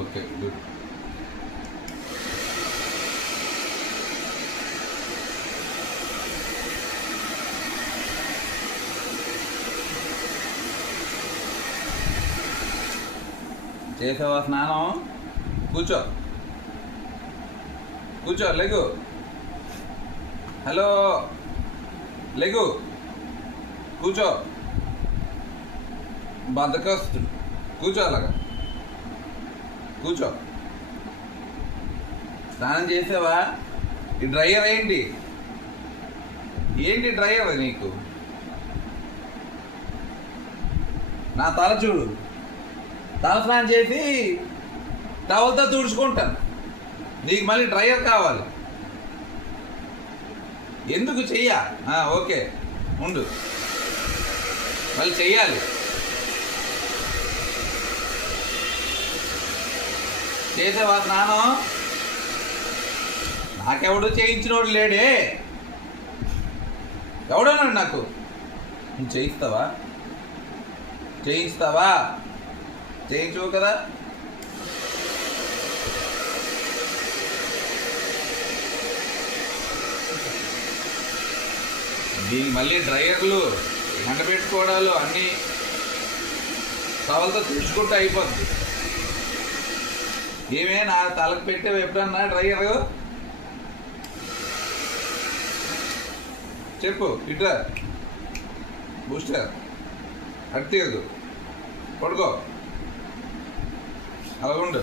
Okay good. చేసావా స్నానం? కూర్చో కూర్చో, లెగు. హలో, లెగు, కూర్చో. బద్దకొస్తుంది, కూర్చో, అలాగా కూర్చో. స్నానం చేసావా? ఈ డ్రైయర్ ఏంటి ఏంటి డ్రైయర్ నీకు? నా తల చూడు, తల స్నానం చేసి టవల్తో తుడుచుకుంటాను, నీకు మళ్ళీ డ్రైయర్ కావాలి. ఎందుకు చెయ్యా? ఓకే ఉండు, మళ్ళీ చెయ్యాలి. చేసావా స్నానం? నాకెవడు చేయించినోడు లేడే. ఎవడన్నాడు నాకు? నువ్వు చేయిస్తావా? చేయించుతావా? చేయించవు కదా. దీనికి మళ్ళీ డ్రైయర్లు, ఎండబెట్టుకోవడాలు అన్నీ టవల్తో తుడుచుకుంటూ అయిపోద్ది. ఏమే నా తలకు పెట్టావు ఎప్పుడన్నా డ్రైయర్? చెప్పు. ఇట్రా, బూస్టర్ అటు తీరదు, పడుకో, అలా ఉండు.